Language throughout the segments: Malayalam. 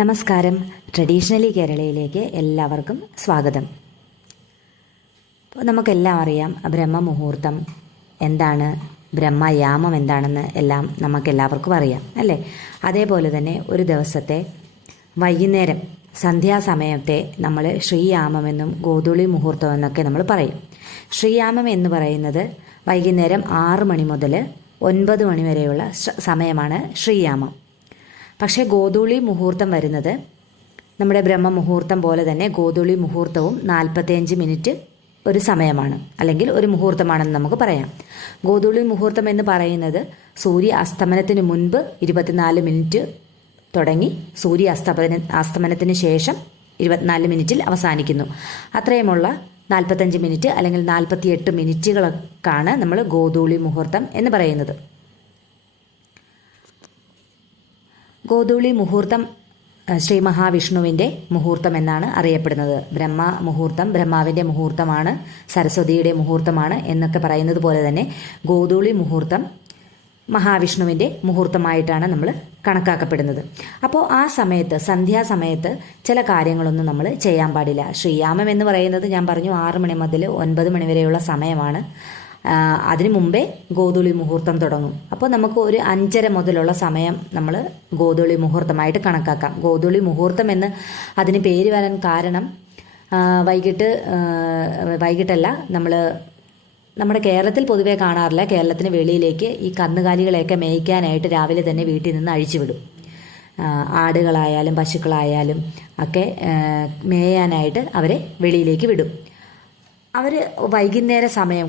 നമസ്കാരം. ട്രഡീഷണലി കേരളയിലേക്ക് എല്ലാവർക്കും സ്വാഗതം. നമുക്കെല്ലാം അറിയാം ബ്രഹ്മമുഹൂർത്തം എന്താണ്, ബ്രഹ്മയാമം എന്താണെന്ന് എല്ലാം നമുക്കെല്ലാവർക്കും അറിയാം അല്ലേ. അതേപോലെ തന്നെ ഒരു ദിവസത്തെ വൈകുന്നേരം സന്ധ്യാസമയത്തെ നമ്മൾ ശ്രീയാമമെന്നും ഗോധൂളി മുഹൂർത്തം എന്നൊക്കെ നമ്മൾ പറയും. ശ്രീയാമം എന്ന് പറയുന്നത് വൈകുന്നേരം 6 മണി മുതൽ 9 മണി വരെയുള്ള സമയമാണ് ശ്രീയാമം. പക്ഷേ ഗോധൂളി മുഹൂർത്തം വരുന്നത് നമ്മുടെ ബ്രഹ്മമുഹൂർത്തം പോലെ തന്നെ ഗോധൂളി മുഹൂർത്തവും 45 മിനിറ്റ് ഒരു സമയമാണ്, അല്ലെങ്കിൽ ഒരു മുഹൂർത്തമാണെന്ന് നമുക്ക് പറയാം. ഗോധൂളി മുഹൂർത്തം എന്ന് പറയുന്നത് സൂര്യ അസ്തമനത്തിന് മുൻപ് 24 മിനിറ്റ് തുടങ്ങി സൂര്യ അസ്തമനത്തിന് ശേഷം 24 മിനിറ്റിൽ അവസാനിക്കുന്നു. അത്രയുമുള്ള 45 മിനിറ്റ് അല്ലെങ്കിൽ 48 മിനിറ്റുകളൊക്കെയാണ് നമ്മൾ ഗോധൂളി മുഹൂർത്തം എന്ന് പറയുന്നത്. ഗോധൂളി മുഹൂർത്തം ശ്രീ മഹാവിഷ്ണുവിൻ്റെ മുഹൂർത്തം എന്നാണ് അറിയപ്പെടുന്നത്. ബ്രഹ്മ മുഹൂർത്തം ബ്രഹ്മാവിൻ്റെ മുഹൂർത്തമാണ്, സരസ്വതിയുടെ മുഹൂർത്തമാണ് എന്നൊക്കെ പറയുന്നത് പോലെ തന്നെ ഗോധൂളി മുഹൂർത്തം മഹാവിഷ്ണുവിൻ്റെ മുഹൂർത്തമായിട്ടാണ് നമ്മൾ കണക്കാക്കപ്പെടുന്നത്. അപ്പോൾ ആ സമയത്ത് സന്ധ്യാസമയത്ത് ചില കാര്യങ്ങളൊന്നും നമ്മൾ ചെയ്യാൻ പാടില്ല. ശ്രീയാമം എന്ന് പറയുന്നത് ഞാൻ പറഞ്ഞു 6 മണി മുതൽ 9 മണി വരെയുള്ള സമയമാണ്. അതിനു മുമ്പേ ഗോധൂളി മുഹൂർത്തം തുടങ്ങും. അപ്പോൾ നമുക്ക് ഒരു 5:30 മുതലുള്ള സമയം നമ്മൾ ഗോധൂളി മുഹൂർത്തമായിട്ട് കണക്കാക്കാം. ഗോധൂളി മുഹൂർത്തം എന്ന് അതിന് പേര് വരാൻ കാരണം വൈകിട്ടല്ല, നമ്മുടെ കേരളത്തിൽ പൊതുവേ കാണാറില്ല. കേരളത്തിന് വെളിയിലേക്ക് ഈ കന്നുകാലികളെയൊക്കെ മേയ്ക്കാനായിട്ട് രാവിലെ തന്നെ വീട്ടിൽ നിന്ന് അഴിച്ചുവിടും. ആടുകളായാലും പശുക്കളായാലും ഒക്കെ മേയാനായിട്ട് അവരെ വെളിയിലേക്ക് വിടും. അവർ വൈകുന്നേര സമയം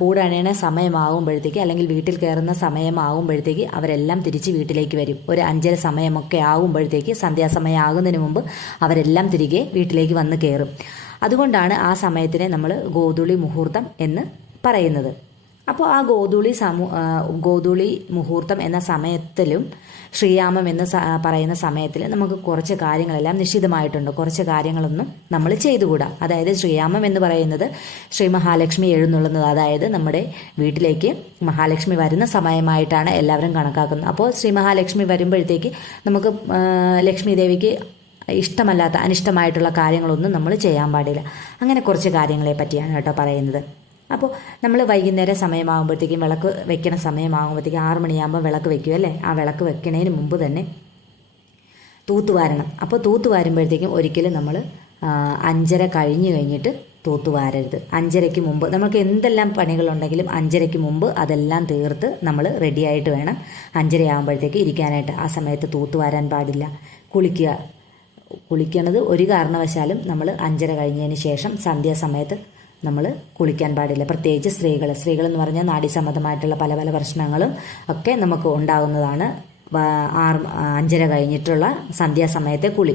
കൂടണേണ സമയമാകുമ്പോഴത്തേക്ക് അല്ലെങ്കിൽ വീട്ടിൽ കയറുന്ന സമയമാകുമ്പോഴത്തേക്ക് അവരെല്ലാം തിരിച്ച് വീട്ടിലേക്ക് വരും. ഒരു 5:30 സമയമൊക്കെ ആകുമ്പോഴത്തേക്ക് സന്ധ്യാസമയം ആകുന്നതിന് മുമ്പ് അവരെല്ലാം തിരികെ വീട്ടിലേക്ക് വന്ന് കയറും. അതുകൊണ്ടാണ് ആ സമയത്തിനെ നമ്മൾ ഗോധൂളി മുഹൂർത്തം എന്ന് പറയുന്നത്. അപ്പോൾ ആ ഗോധൂളി മുഹൂർത്തം എന്ന സമയത്തിലും ശ്രീയാമം എന്ന് പറയുന്ന സമയത്തിൽ നമുക്ക് കുറച്ച് കാര്യങ്ങളെല്ലാം നിശ്ചിതമായിട്ടുണ്ട്. കുറച്ച് കാര്യങ്ങളൊന്നും നമ്മൾ ചെയ്തുകൂടാ. അതായത് ശ്രീയാമം എന്ന് പറയുന്നത് ശ്രീ മഹാലക്ഷ്മി എഴുന്നള്ളുന്നത്, അതായത് നമ്മുടെ വീട്ടിലേക്ക് മഹാലക്ഷ്മി വരുന്ന സമയമായിട്ടാണ് എല്ലാവരും കണക്കാക്കുന്നത്. അപ്പോൾ ശ്രീ മഹാലക്ഷ്മി വരുമ്പോഴത്തേക്ക് നമുക്ക് ലക്ഷ്മി ദേവിക്ക് ഇഷ്ടമല്ലാത്ത അനിഷ്ടമായിട്ടുള്ള കാര്യങ്ങളൊന്നും നമ്മൾ ചെയ്യാൻ പാടില്ല. അങ്ങനെ കുറച്ച് കാര്യങ്ങളെ പറ്റിയാണ് കേട്ടോ പറയുന്നത്. അപ്പോൾ നമ്മൾ വൈകുന്നേരം സമയമാകുമ്പോഴത്തേക്കും വിളക്ക് വെക്കണ സമയമാകുമ്പോഴത്തേക്കും 6 മണിയാകുമ്പോൾ വിളക്ക് വെക്കും അല്ലേ. ആ വിളക്ക് വെക്കണതിന് മുമ്പ് തന്നെ തൂത്തുവാരണം. അപ്പോൾ തൂത്തുവാരുമ്പോഴത്തേക്കും ഒരിക്കലും നമ്മൾ 5:30 കഴിഞ്ഞിട്ട് തൂത്തുവാരരുത്. 5:30 മുമ്പ് നമുക്ക് എന്തെല്ലാം പണികളുണ്ടെങ്കിലും 5:30 മുമ്പ് അതെല്ലാം തീർത്ത് നമ്മൾ റെഡിയായിട്ട് വേണം 5:30 ആകുമ്പോഴത്തേക്ക് ഇരിക്കാനായിട്ട്. ആ സമയത്ത് തൂത്തുവാരാൻ പാടില്ല. കുളിക്കണത് ഒരു കാരണവശാലും നമ്മൾ 5:30 കഴിഞ്ഞതിന് ശേഷം സന്ധ്യാസമയത്ത് നമ്മൾ കുളിക്കാൻ പാടില്ല. പ്രത്യേകിച്ച് സ്ത്രീകൾ എന്ന് പറഞ്ഞാൽ നാഡീസംബന്ധമായിട്ടുള്ള പല പല പ്രശ്നങ്ങളും ഒക്കെ നമുക്ക് ഉണ്ടാകുന്നതാണ് 5:30 കഴിഞ്ഞിട്ടുള്ള സന്ധ്യാസമയത്തെ കുളി.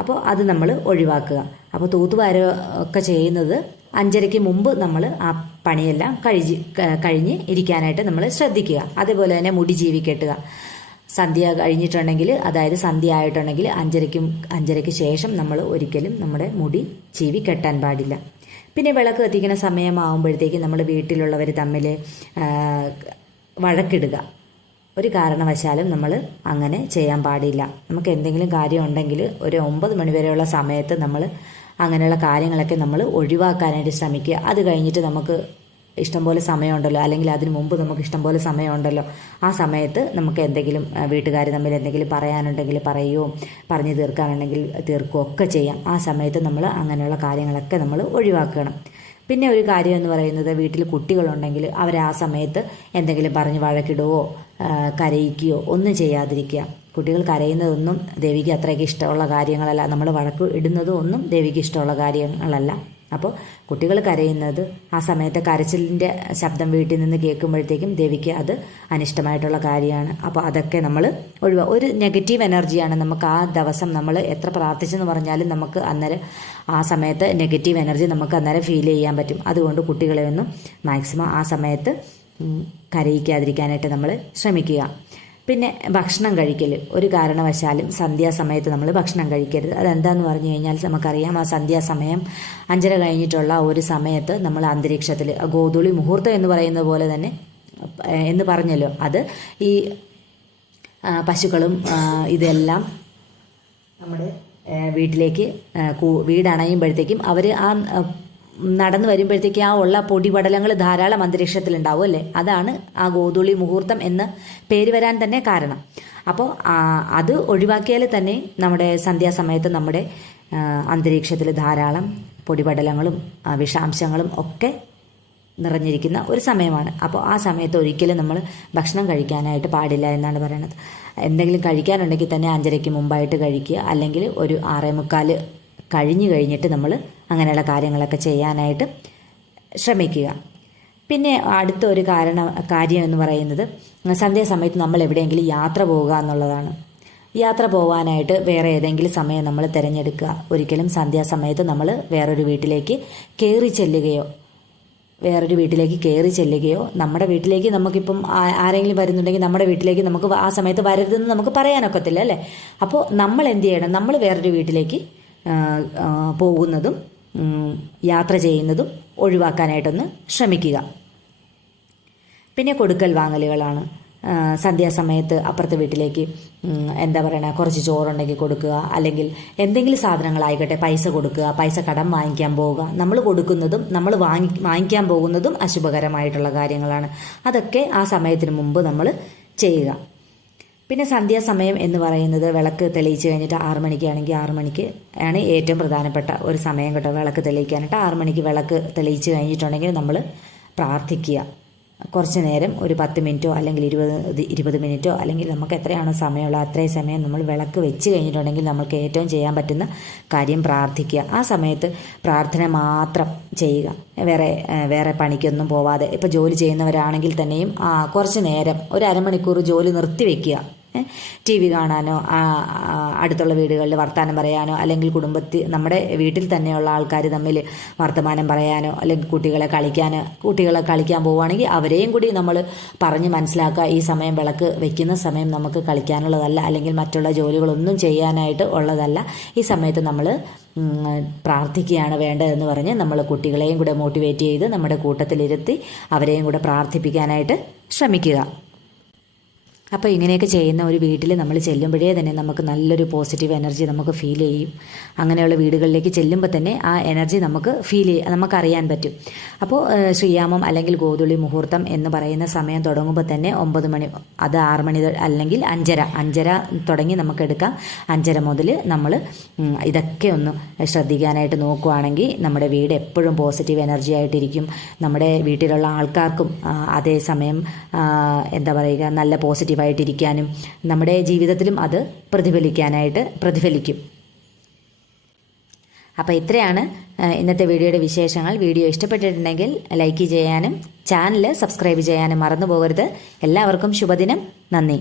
അപ്പോൾ അത് നമ്മൾ ഒഴിവാക്കുക. അപ്പോൾ തൂത്തുവാരൊക്കെ ചെയ്യുന്നത് 5:30 മുമ്പ് നമ്മൾ ആ പണിയെല്ലാം കഴിഞ്ഞ് ഇരിക്കാനായിട്ട് നമ്മൾ ശ്രദ്ധിക്കുക. അതേപോലെ തന്നെ മുടി ചീവി കെട്ടുക. സന്ധ്യ കഴിഞ്ഞിട്ടുണ്ടെങ്കിൽ, അതായത് സന്ധ്യ ആയിട്ടുണ്ടെങ്കിൽ 5:30 ശേഷം നമ്മൾ ഒരിക്കലും നമ്മുടെ മുടി ചീവി കെട്ടാൻ പാടില്ല. പിന്നെ വിളക്ക് കത്തിക്കുന്ന സമയമാകുമ്പോഴത്തേക്ക് നമ്മൾ വീട്ടിലുള്ളവർ തമ്മിൽ വഴക്കിടുക. ഒരു കാരണവശാലും നമ്മൾ അങ്ങനെ ചെയ്യാൻ പാടില്ല. നമുക്ക് എന്തെങ്കിലും കാര്യം ഉണ്ടെങ്കിൽ ഒരു 9 മണി വരെയുള്ള സമയത്ത് നമ്മൾ അങ്ങനെയുള്ള കാര്യങ്ങളൊക്കെ നമ്മൾ ഒഴിവാക്കാനായിട്ട് ശ്രമിക്കുക. അത് കഴിഞ്ഞിട്ട് നമുക്ക് ഇഷ്ടംപോലെ സമയമുണ്ടല്ലോ, അല്ലെങ്കിൽ അതിന് മുമ്പ് നമുക്ക് ഇഷ്ടംപോലെ സമയമുണ്ടല്ലോ, ആ സമയത്ത് നമുക്ക് എന്തെങ്കിലും വീട്ടുകാർ തമ്മിൽ എന്തെങ്കിലും പറയാനുണ്ടെങ്കിൽ പറയുകയോ പറഞ്ഞു തീർക്കാനുണ്ടെങ്കിൽ തീർക്കുകയോ ഒക്കെ ചെയ്യാം. ആ സമയത്ത് നമ്മൾ അങ്ങനെയുള്ള കാര്യങ്ങളൊക്കെ നമ്മൾ ഒഴിവാക്കണം. പിന്നെ ഒരു കാര്യം എന്ന് പറയുന്നത്, വീട്ടിൽ കുട്ടികളുണ്ടെങ്കിൽ അവർ ആ സമയത്ത് എന്തെങ്കിലും പറഞ്ഞ് വഴക്കിടുകയോ കരയിക്കുകയോ ഒന്നും ചെയ്യാതിരിക്കുക. കുട്ടികൾ കരയുന്നതൊന്നും ദേവിക്ക് അത്രയ്ക്ക് ഇഷ്ടമുള്ള കാര്യങ്ങളല്ല. നമ്മൾ വഴക്ക് ഇടുന്നതും ഒന്നും ദേവിക്ക് ഇഷ്ടമുള്ള കാര്യങ്ങളല്ല. അപ്പോൾ കുട്ടികൾ കരയുന്നത്, ആ സമയത്ത് കരച്ചിലിൻ്റെ ശബ്ദം വീട്ടിൽ നിന്ന് കേൾക്കുമ്പോഴത്തേക്കും ദേവിക്ക് അത് അനിഷ്ടമായിട്ടുള്ള കാര്യമാണ്. അപ്പോൾ അതൊക്കെ നമ്മൾ ഒരു നെഗറ്റീവ് എനർജിയാണ്. നമുക്ക് ആ ദിവസം നമ്മൾ എത്ര പ്രാർത്ഥിച്ചെന്ന് പറഞ്ഞാലും നമുക്ക് അന്നേരം ആ സമയത്ത് നെഗറ്റീവ് എനർജി നമുക്ക് അന്നേരം ഫീൽ ചെയ്യാൻ പറ്റും. അതുകൊണ്ട് കുട്ടികളെ ഒന്നും മാക്സിമം ആ സമയത്ത് കരയിക്കാതിരിക്കാനായിട്ട് നമ്മൾ ശ്രമിക്കുക. പിന്നെ ഭക്ഷണം കഴിക്കൽ, ഒരു കാരണവശാലും സന്ധ്യാസമയത്ത് നമ്മൾ ഭക്ഷണം കഴിക്കരുത്. അതെന്താണെന്ന് പറഞ്ഞു കഴിഞ്ഞാൽ നമുക്കറിയാം, ആ സന്ധ്യാസമയം 5:30 കഴിഞ്ഞിട്ടുള്ള ഒരു സമയത്ത് നമ്മൾ അന്തരീക്ഷത്തിൽ ഗോധൂളി മുഹൂർത്തം എന്ന് പറയുന്നത് പോലെ തന്നെ എന്ന് പറഞ്ഞല്ലോ, അത് ഈ പശുക്കളും ഇതെല്ലാം നമ്മുടെ വീട്ടിലേക്ക് വീടണയുമ്പോഴത്തേക്കും അവർ നടന്നു വരുമ്പോഴത്തേക്ക് ഉള്ള പൊടിപടലങ്ങൾ ധാരാളം അന്തരീക്ഷത്തിലുണ്ടാവും അല്ലേ. അതാണ് ആ ഗോധൂളി മുഹൂർത്തം എന്ന് പേര് വരാൻ തന്നെ കാരണം. അപ്പോൾ അത് ഒഴിവാക്കിയാൽ തന്നെ നമ്മുടെ സന്ധ്യാസമയത്ത് നമ്മുടെ അന്തരീക്ഷത്തിൽ ധാരാളം പൊടിപടലങ്ങളും വിഷാംശങ്ങളും ഒക്കെ നിറഞ്ഞിരിക്കുന്ന ഒരു സമയമാണ്. അപ്പോൾ ആ സമയത്ത് ഒരിക്കലും നമ്മൾ ഭക്ഷണം കഴിക്കാനായിട്ട് പാടില്ല എന്നാണ് പറയുന്നത്. എന്തെങ്കിലും കഴിക്കാനുണ്ടെങ്കിൽ തന്നെ 5:30 മുമ്പായിട്ട് കഴിക്കുക, അല്ലെങ്കിൽ ഒരു 6:45 കഴിഞ്ഞിട്ട് നമ്മൾ അങ്ങനെയുള്ള കാര്യങ്ങളൊക്കെ ചെയ്യാനായിട്ട് ശ്രമിക്കുക. പിന്നെ അടുത്ത ഒരു കാര്യം എന്ന് പറയുന്നത് സന്ധ്യാസമയത്ത് നമ്മൾ എവിടെയെങ്കിലും യാത്ര പോവുക എന്നുള്ളതാണ്. യാത്ര പോകാനായിട്ട് വേറെ ഏതെങ്കിലും സമയം നമ്മൾ തിരഞ്ഞെടുക്കുക. ഒരിക്കലും സന്ധ്യാസമയത്ത് നമ്മൾ വേറൊരു വീട്ടിലേക്ക് കയറി ചെല്ലുകയോ നമ്മുടെ വീട്ടിലേക്ക് നമുക്കിപ്പം ആരെങ്കിലും വരുന്നുണ്ടെങ്കിൽ നമ്മുടെ വീട്ടിലേക്ക് നമുക്ക് ആ സമയത്ത് വരരുതെന്ന് നമുക്ക് പറയാനൊക്കത്തില്ല അല്ലേ. അപ്പോൾ നമ്മൾ എന്ത് ചെയ്യണം, നമ്മൾ വേറൊരു വീട്ടിലേക്ക് പോകുന്നതും യാത്ര ചെയ്യുന്നതും ഒഴിവാക്കാനായിട്ടൊന്ന് ശ്രമിക്കുക. പിന്നെ കൊടുക്കൽ വാങ്ങലുകളാണ്. സന്ധ്യാസമയത്ത് അപ്പുറത്തെ വീട്ടിലേക്ക് എന്താ പറയണ കുറച്ച് ചോറുണ്ടെങ്കിൽ കൊടുക്കുക, അല്ലെങ്കിൽ എന്തെങ്കിലും സാധനങ്ങളായിക്കോട്ടെ പൈസ കൊടുക്കുക, പൈസ കടം വാങ്ങിക്കാൻ പോവുക. നമ്മൾ കൊടുക്കുന്നതും നമ്മൾ വാങ്ങിക്കാൻ പോകുന്നതും അശുഭകരമായിട്ടുള്ള കാര്യങ്ങളാണ്. അതൊക്കെ ആ സമയത്തിന് മുമ്പ് നമ്മൾ ചെയ്യുക. പിന്നെ സന്ധ്യാസമയം എന്ന് പറയുന്നത് വിളക്ക് തെളിയിച്ച് കഴിഞ്ഞിട്ട് 6 മണിക്കാണെങ്കിൽ 6 മണിക്ക് ആണ് ഏറ്റവും പ്രധാനപ്പെട്ട ഒരു സമയം കേട്ടോ വിളക്ക് തെളിയിക്കാനായിട്ട്. 6 മണിക്ക് വിളക്ക് തെളിയിച്ച് കഴിഞ്ഞിട്ടുണ്ടെങ്കിൽ നമ്മൾ പ്രാർത്ഥിക്കുക. കുറച്ച് നേരം ഒരു 10 മിനിറ്റോ അല്ലെങ്കിൽ 20 മിനിറ്റോ അല്ലെങ്കിൽ നമുക്ക് എത്രയാണോ സമയമുള്ളത് അത്രയും സമയം നമ്മൾ വിളക്ക് വെച്ച് കഴിഞ്ഞിട്ടുണ്ടെങ്കിൽ നമുക്ക് ഏറ്റവും ചെയ്യാൻ പറ്റുന്ന കാര്യം പ്രാർത്ഥിക്കുക. ആ സമയത്ത് പ്രാർത്ഥന മാത്രം ചെയ്യുക, വേറെ പണിക്കൊന്നും പോവാതെ. ഇപ്പോൾ ജോലി ചെയ്യുന്നവരാണെങ്കിൽ തന്നെയും കുറച്ച് നേരം ഒരു അരമണിക്കൂർ ജോലി നിർത്തി വയ്ക്കുക. TV കാണാനോ അടുത്തുള്ള വീടുകളിൽ വർത്തമാനം പറയാനോ, അല്ലെങ്കിൽ നമ്മുടെ വീട്ടിൽ തന്നെയുള്ള ആൾക്കാർ തമ്മിൽ വർത്തമാനം പറയാനോ, അല്ലെങ്കിൽ കുട്ടികളെ കളിക്കാൻ പോവുകയാണെങ്കിൽ അവരെയും കൂടി നമ്മൾ പറഞ്ഞ് മനസ്സിലാക്കുക. ഈ സമയം വിളക്ക് വെക്കുന്ന സമയം നമുക്ക് കളിക്കാനുള്ളതല്ല, അല്ലെങ്കിൽ മറ്റുള്ള ജോലികളൊന്നും ചെയ്യാനായിട്ട് ഉള്ളതല്ല. ഈ സമയത്ത് നമ്മൾ പ്രാർത്ഥിക്കുകയാണ് വേണ്ടതെന്ന് പറഞ്ഞ് നമ്മൾ കുട്ടികളെയും കൂടെ മോട്ടിവേറ്റ് ചെയ്ത് നമ്മുടെ കൂട്ടത്തിലിരുത്തി അവരെയും കൂടെ പ്രാർത്ഥിപ്പിക്കാനായിട്ട് ശ്രമിക്കുക. അപ്പോൾ ഇങ്ങനെയൊക്കെ ചെയ്യുന്ന ഒരു വീട്ടിൽ നമ്മൾ ചെല്ലുമ്പോഴേ തന്നെ നമുക്ക് നല്ലൊരു പോസിറ്റീവ് എനർജി നമുക്ക് ഫീൽ ചെയ്യും. അങ്ങനെയുള്ള വീടുകളിലേക്ക് ചെല്ലുമ്പോൾ തന്നെ ആ എനർജി നമുക്കറിയാൻ പറ്റും. അപ്പോൾ ശ്രീയാമം അല്ലെങ്കിൽ ഗോധൂളി മുഹൂർത്തം എന്ന് പറയുന്ന സമയം തുടങ്ങുമ്പോൾ തന്നെ 9 മണി, അത് 6 മണി അല്ലെങ്കിൽ 5:30 തുടങ്ങി നമുക്കെടുക്കാം. 5:30 മുതൽ നമ്മൾ ഇതൊക്കെ ഒന്ന് ശ്രദ്ധിക്കാനായിട്ട് നോക്കുകയാണെങ്കിൽ നമ്മുടെ വീട് എപ്പോഴും പോസിറ്റീവ് എനർജി ആയിട്ടിരിക്കും. നമ്മുടെ വീട്ടിലുള്ള ആൾക്കാർക്കും അതേസമയം എന്താ പറയുക നല്ല പോസിറ്റീവായിട്ടിരിക്കാനും നമ്മുടെ ജീവിതത്തിലും അത് പ്രതിഫലിക്കും. അപ്പോൾ ഇത്രയാണ് ഇന്നത്തെ വീഡിയോയുടെ വിശേഷങ്ങൾ. വീഡിയോ ഇഷ്ടപ്പെട്ടിട്ടുണ്ടെങ്കിൽ ലൈക്ക് ചെയ്യാനും ചാനൽ സബ്സ്ക്രൈബ് ചെയ്യാനും മറന്നു പോകരുത്. എല്ലാവർക്കും ശുഭദിനം. നന്ദി.